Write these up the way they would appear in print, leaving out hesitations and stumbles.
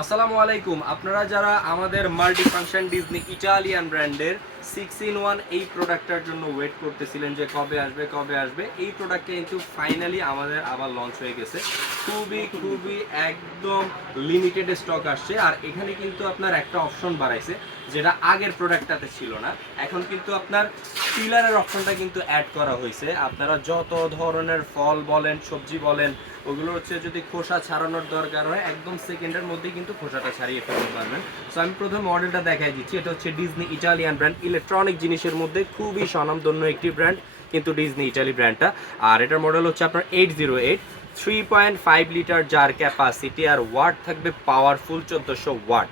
আসসালামু আলাইকুম। আপনারা যারা আমাদের মাল্টি ফাংশন ডিজনি ইটালিয়ান ব্র্যান্ডের 6-in-1 এই প্রোডাক্টটার জন্য ওয়েট করতেছিলেন যে কবে আসবে এই প্রোডাক্টটা কিন্তু ফাইনালি আমাদের আবার লঞ্চ হয়ে গেছে। খুবই একদম লিমিটেড স্টক আসছে। আর এখানে কিন্তু আপনার একটা অপশন বাড়াইছে যেটা আগের প্রোডাক্টটাতে ছিল না। এখন কিন্তু আপনার পিলারের অপশনটা কিন্তু অ্যাড করা হয়েছে। আপনারা যত ধরনের ফল বলেন, সবজি বলেন, ওগুলো হচ্ছে যদি খোসা ছাড়ানোর দরকার হয় একদম সেকেন্ডের মধ্যেই কিন্তু খোসাটা ছাড়িয়ে ফেলতে পারবেন। সো আমি প্রথম মডেলটা দেখাই দিচ্ছি। এটা হচ্ছে ডিজনি ইটালিয়ান ব্র্যান্ড, ইলেকট্রনিক জিনিসের মধ্যে খুবই স্বনামধন্য একটি ব্র্যান্ড কিন্তু ডিজনি ইটালি ব্র্যান্ডটা। আর এটার মডেল হচ্ছে আপনার 808, 3.5 লিটার জার ক্যাপাসিটি, আর ওয়াট থাকবে পাওয়ারফুল 1400 ওয়াট।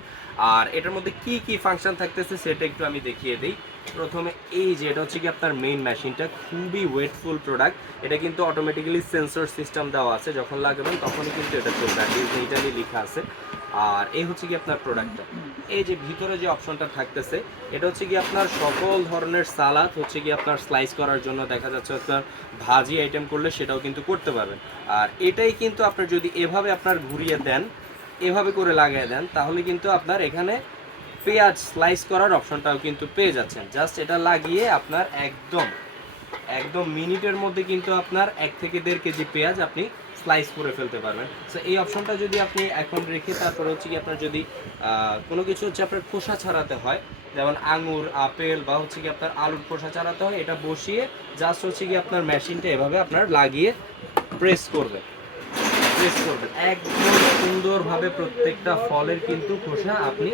আর এটার মধ্যে কি কি ফাংশন থাকতেছে সেটা একটু আমি দেখিয়ে দিই। প্রথমে এই যে এটা হচ্ছে কি আপনার মেইন মেশিনটা, খুবই ওয়েটফুল প্রোডাক্ট। এটা কিন্তু অটোমেটিক্যালি সেন্সর সিস্টেম দেওয়া আছে, যখন লাগবেন তখনই কিন্তু এটা চলবে, ডিজনি ইটালি লেখা আছে। আর এই হচ্ছে কি আপনার প্রোডাক্টটা। এই যে ভিতরে যে অপশনটা থাকতেছে এটা হচ্ছে কি আপনার সকল ধরনের সালাদ হচ্ছে কি আপনার স্লাইস করার জন্য, দেখা যাচ্ছে আপনার ভাজি আইটেম করলে সেটাও কিন্তু করতে পারবেন। আর এটাই কিন্তু আপনার যদি এভাবে আপনার ঘুরিয়ে দেন, এভাবে করে লাগিয়ে দেন, তাহলে কিন্তু আপনার এখানে পেঁয়াজ স্লাইস করার অপশনটাও কিন্তু পেয়ে যাচ্ছেন। জাস্ট এটা লাগিয়ে আপনার একদম একদম মিনিটের মধ্যে কিন্তু আপনার 1 থেকে 1.5 কেজি পেঁয়াজ আপনি স্লাইস করে ফেলতে পারবেন। সো এই অপশনটা যদি আপনি এখন রেখে তারপর হচ্ছে কি আপনার যদি কোনো কিছু হচ্ছে আপনার খোসা ছাড়াতে হয়, যেমন আঙুর, আপেল বা হচ্ছে কি আপনার আলুর খোসা ছাড়াতে হয়, এটা বসিয়ে জাস্ট হচ্ছে কি আপনার মেশিনটা এভাবে আপনার লাগিয়ে প্রেস করবেন, একদম সুন্দরভাবে প্রত্যেকটা ফলের কিন্তু খোসা আপনি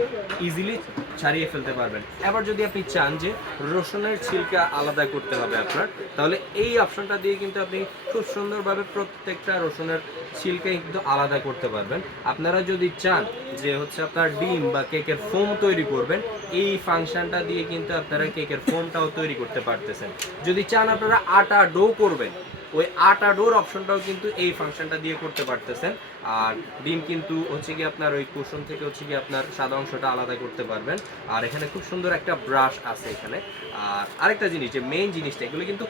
ইজিলি ছাড়িয়ে ফেলতে পারবেন। এবার যদি আপনি চান যে রসুনের ছিলকা আলাদা করতে হবে আপনার, তাহলে এই অপশনটা দিয়ে কিন্তু আপনি খুব সুন্দরভাবে প্রত্যেকটা রসুনের ছিলকা কিন্তু আলাদা করতে পারবেন। আপনারা যদি চান যে হচ্ছে আপনার ডিম বা কেকের ফোম তৈরি করবেন, এই ফাংশনটা দিয়ে কিন্তু আপনারা কেকের ফোমটাও তৈরি করতে পারতেছেন। যদি চান আপনারা আটা ডো করবেন, ওই আটা ডোর অপশনটাও কিন্তু এই ফাংশনটা দিয়ে করতে পারতেছেন। আর ডিম কিন্তু হচ্ছে কি আপনার ওই কুসুম থেকে হচ্ছে কি আপনার সাদা অংশটা আলাদা করতে পারবেন। আর এখানে খুব সুন্দর একটা ব্রাশ আছে এখানে। আর আরেকটা জিনিস, যে মেইন জিনিসটা, এগুলো কিন্তু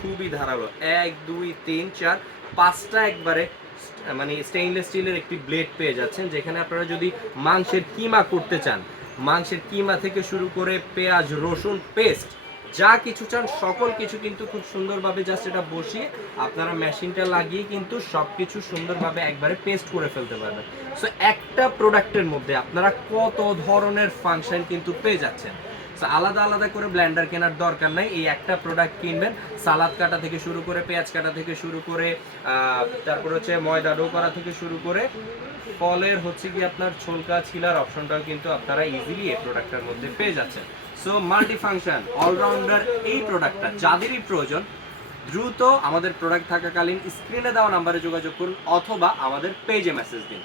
খুবই ধারালো। 1 2 3 4 5টা একবারে মানে স্টেইনলেস স্টিলের একটি ব্লেড পেয়ে যাচ্ছেন, যেখানে আপনারা যদি মাংসের কিমা করতে চান, মাংসের কিমা থেকে শুরু করে পেঁয়াজ রসুন পেস্ট যা কিছু চান সকল কিছু কিন্তু খুব সুন্দরভাবে জাস্ট এটা বসিয়ে আপনারা মেশিনটা লাগিয়ে কিন্তু সব কিছু সুন্দরভাবে একবারে পেস্ট করে ফেলতে পারবেন। সো একটা প্রোডাক্টের মধ্যে আপনারা কত ধরনের ফাংশন কিন্তু পেয়ে যাচ্ছেন। আলাদা আলাদা করে ব্লেন্ডার কেনার দরকার নাই, এই একটা প্রোডাক্ট কিনবেন, সালাদ কাটা থেকে শুরু করে পেঁয়াজ কাটা থেকে শুরু করে তারপর হচ্ছে ময়দা ডো করা থেকে শুরু করে ফলের হচ্ছে কি আপনার ছোলকা ছিলার অপশনটাও কিন্তু আপনারা ইজিলি এই প্রোডাক্টের মধ্যে পেয়ে যাচ্ছেন। সো মাল্টি ফাংশন অলরাউন্ডার এই প্রোডাক্টটা যাদেরই প্রয়োজন, দ্রুত আমাদের প্রোডাক্ট থাকাকালীন স্ক্রিনে দেওয়া নাম্বারে যোগাযোগ করুন অথবা আমাদের পেজে মেসেজ দিন।